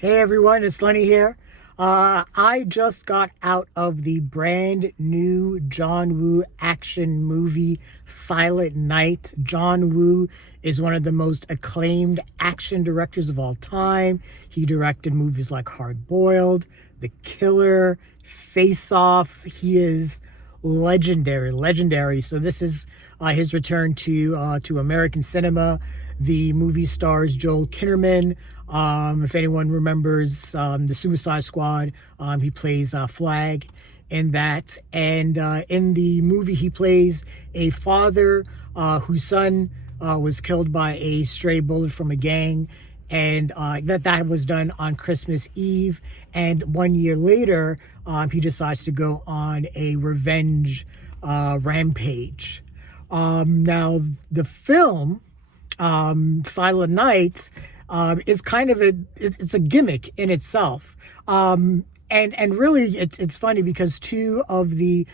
Hey everyone, it's Lenny here. I just got out of the brand new John Woo action movie, Silent Night. John Woo is one of the most acclaimed action directors of all time. He directed movies like Hard Boiled, The Killer, Face Off. He is legendary. So this is his return to American cinema. The movie stars Joel Kinnaman. If anyone remembers the Suicide Squad, he plays Flag in that. And in the movie, he plays a father whose son was killed by a stray bullet from a gang. And that was done on Christmas Eve. And 1 year later, he decides to go on a revenge rampage. Now, the film, Silent Night, is kind of it's a gimmick in itself. And really, it's funny because two of the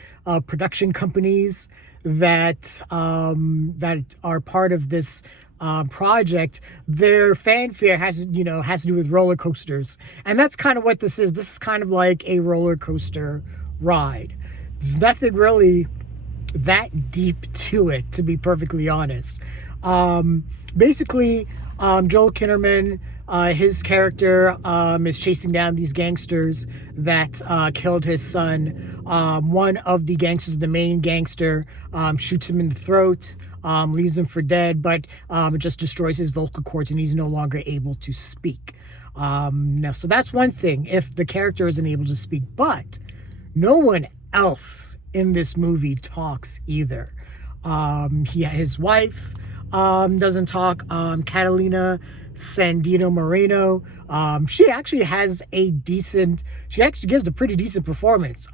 production companies that are part of this project, their fanfare has to do with roller coasters, and that's kind of what this is. This is kind of like a roller coaster ride. There's nothing really that deep to it, to be perfectly honest. Basically, Joel Kinnaman, his character is chasing down these gangsters that killed his son. One of the gangsters, the main gangster, shoots him in the throat, leaves him for dead, but it just destroys his vocal cords and he's no longer able to speak. Now, so that's one thing, if the character isn't able to speak, but no one else in this movie talks either. His wife doesn't talk. Catalina Sandino Moreno, she actually gives a pretty decent performance,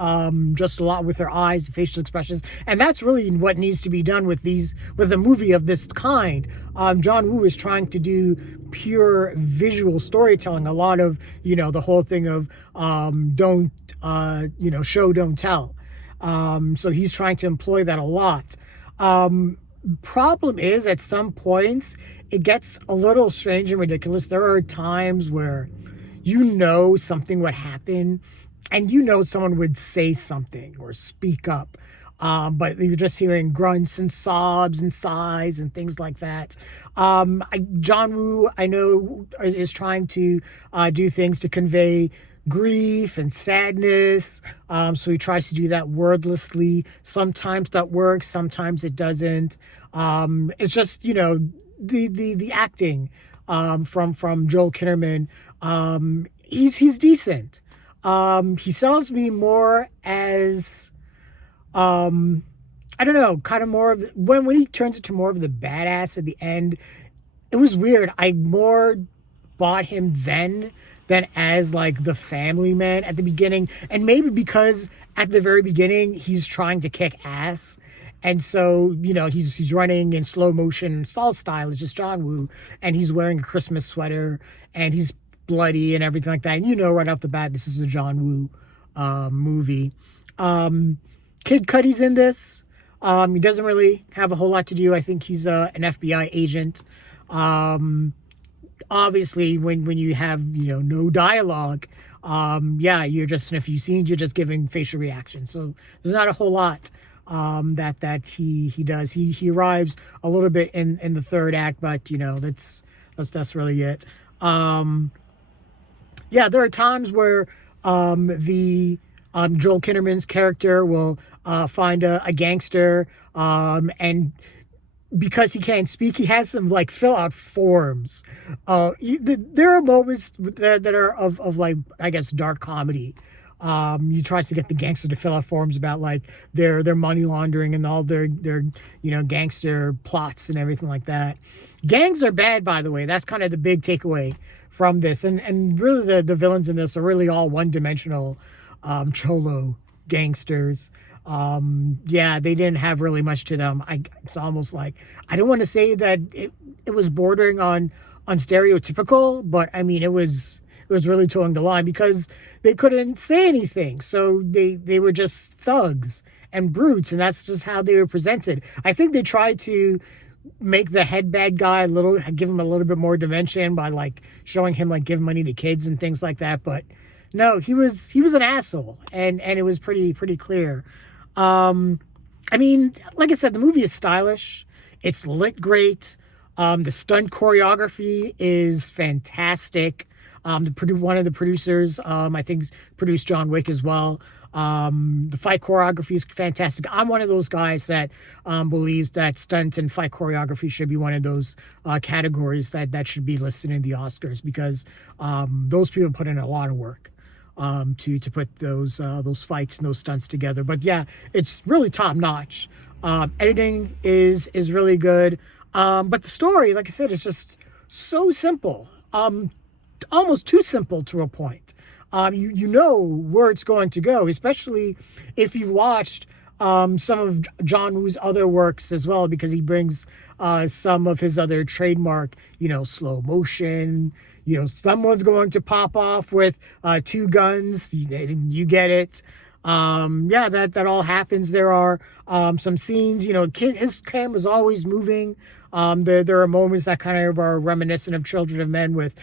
just a lot with her eyes, facial expressions, and that's really what needs to be done with a movie of this kind. John Woo is trying to do pure visual storytelling, a lot of, the whole thing of, show, don't tell. So he's trying to employ that a lot. Problem is, at some points, it gets a little strange and ridiculous. There are times where something would happen and someone would say something or speak up. But you're just hearing grunts and sobs and sighs and things like that. John Woo, I know, is trying to do things to convey grief and sadness. So he tries to do that wordlessly. Sometimes that works, sometimes it doesn't. It's just, the acting from Joel Kinnaman. He's decent. He sells me more as I don't know, kind of more of when he turns into more of the badass at the end. It was weird. I more bought him then than as like the family man at the beginning, and maybe because at the very beginning he's trying to kick ass, and so he's running in slow motion stall style. It's just John Woo, and he's wearing a Christmas sweater, and he's bloody and everything like that. And right off the bat, this is a John Woo movie. Kid Cudi's in this. He doesn't really have a whole lot to do. I think he's an FBI agent. Obviously, when you have no dialogue, you're just in a few scenes, you're just giving facial reactions. So there's not a whole lot that he does. He arrives a little bit in the third act, but that's really it. There are times where the Joel Kinnaman's character will find a gangster, and because he can't speak, he has them like fill out forms. There are moments that are of like, I guess, dark comedy. He tries to get the gangster to fill out forms about like their money laundering and all their gangster plots and everything like that. Gangs are bad, by the way. That's kind of the big takeaway from this. And really the villains in this are really all one-dimensional cholo gangsters. They didn't have really much to them. It's almost like, I don't want to say that it was bordering on stereotypical, but I mean it was really towing the line because they couldn't say anything, so they were just thugs and brutes, and that's just how they were presented. I think they tried to make the head bad guy a little, give him a little bit more dimension by like showing him like give money to kids and things like that. But no, he was an asshole, and it was pretty clear. I mean, like I said, the movie is stylish. It's lit great. The stunt choreography is fantastic. One of the producers, I think, produced John Wick as well. The fight choreography is fantastic. I'm one of those guys that believes that stunt and fight choreography should be one of those categories that should be listed in the Oscars, because those people put in a lot of work to put those fights and those stunts together. But yeah, it's really top notch. Editing is really good. But the story, like I said, is just so simple. Almost too simple to a point. You know where it's going to go, especially if you've watched some of John Woo's other works as well, because he brings some of his other trademark, slow motion. Someone's going to pop off with two guns. You get it. Yeah, that all happens. There are some scenes. His camera's always moving. There are moments that kind of are reminiscent of Children of Men with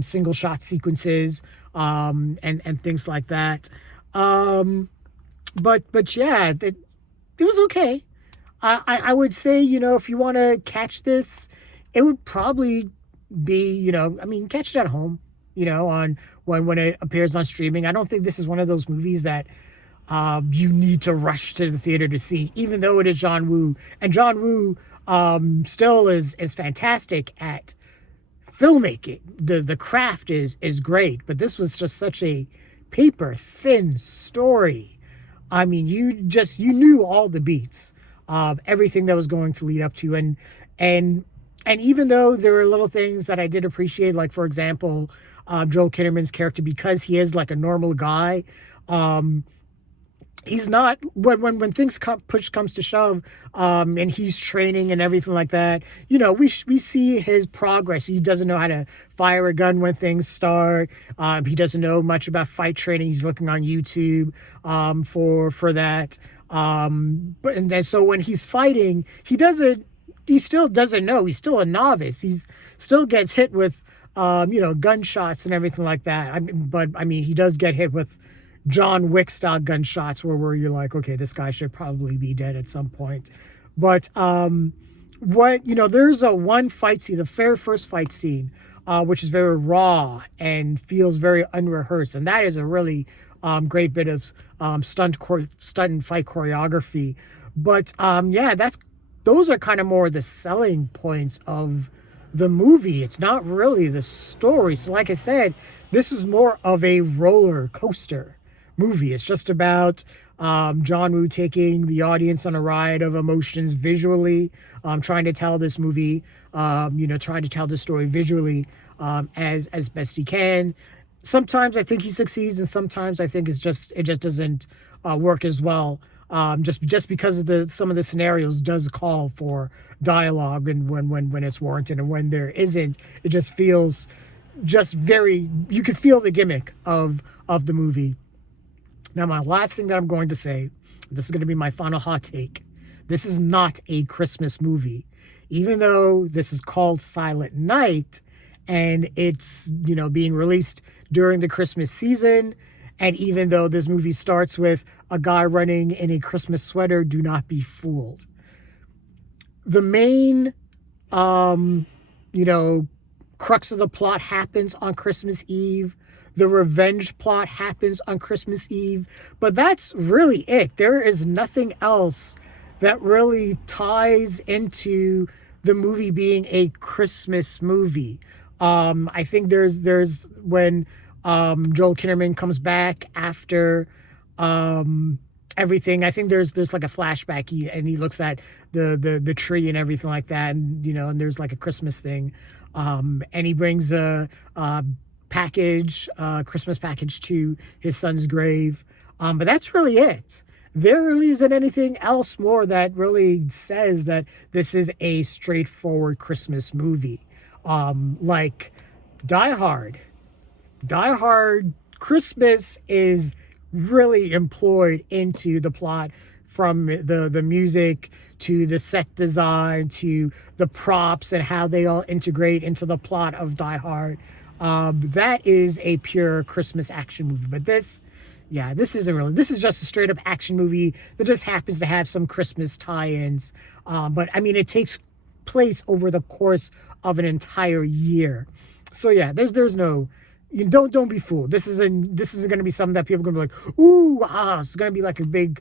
single shot sequences and things like that. But yeah, it was okay. I would say, if you want to catch this, it would probably be, catch it at home, on when it appears on streaming. I don't think this is one of those movies that you need to rush to the theater to see, even though it is John Woo. And John Woo still is fantastic at filmmaking. The craft is great, but this was just such a paper thin story. I mean, you knew all the beats, everything that was going to lead up to, and even though there were little things that I did appreciate, like for example, Joel Kinnaman's character, because he is like a normal guy. He's not, when things push comes to shove, and he's training and everything like that. We see his progress. He doesn't know how to fire a gun when things start. He doesn't know much about fight training. He's looking on YouTube for that. So when he's fighting, he still doesn't know. He's still a novice. He's still gets hit with gunshots and everything like that. He does get hit with John Wick style gunshots where you're like, okay, this guy should probably be dead at some point. But there's a one fight scene, the very first fight scene, which is very raw and feels very unrehearsed, and that is a really great bit of stunt and fight choreography. But those are kind of more the selling points of the movie. It's not really the story. So like I said, this is more of a roller coaster movie. It's just about John Woo taking the audience on a ride of emotions visually, trying to tell this movie, trying to tell the story visually as best he can. Sometimes I think he succeeds, and sometimes I think it just doesn't work as well. Just because of some of the scenarios does call for dialogue, and when it's warranted, and when there isn't, it just feels just very. You could feel the gimmick of the movie. Now, my last thing that I'm going to say, this is going to be my final hot take. This is not a Christmas movie. Even though this is called Silent Night, and it's, being released during the Christmas season, and even though this movie starts with a guy running in a Christmas sweater, do not be fooled. The main, crux of the plot happens on Christmas Eve. The revenge plot happens on Christmas Eve, but that's really it. There is nothing else that really ties into the movie being a Christmas movie. I think there's when Joel Kinnaman comes back after everything. I think there's like a flashback, and he looks at the tree and everything like that, and and there's like a Christmas thing, and he brings a Christmas package to his son's grave. But that's really it. There really isn't anything else more that really says that this is a straightforward Christmas movie. Like Die Hard. Die Hard, Christmas is really employed into the plot, from the music to the set design, to the props and how they all integrate into the plot of Die Hard. That is a pure Christmas action movie. But this, yeah, this isn't really. This is just a straight up action movie that just happens to have some Christmas tie-ins. But I mean, it takes place over the course of an entire year. So yeah, there's no. You don't be fooled. This isn't going to be something that people are going to be like, ooh, it's going to be like a big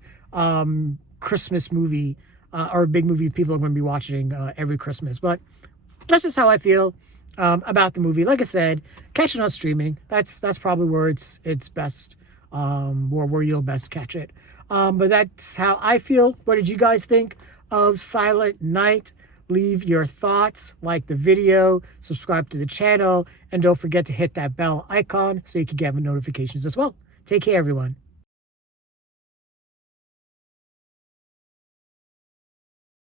Christmas movie or a big movie people are going to be watching every Christmas. But that's just how I feel about the movie. Like I said, catch it on streaming. That's probably where it's best, or where you'll best catch it. But that's how I feel. What did you guys think of Silent Night? Leave your thoughts, like the video, subscribe to the channel, and don't forget to hit that bell icon so you can get notifications as well. Take care, everyone.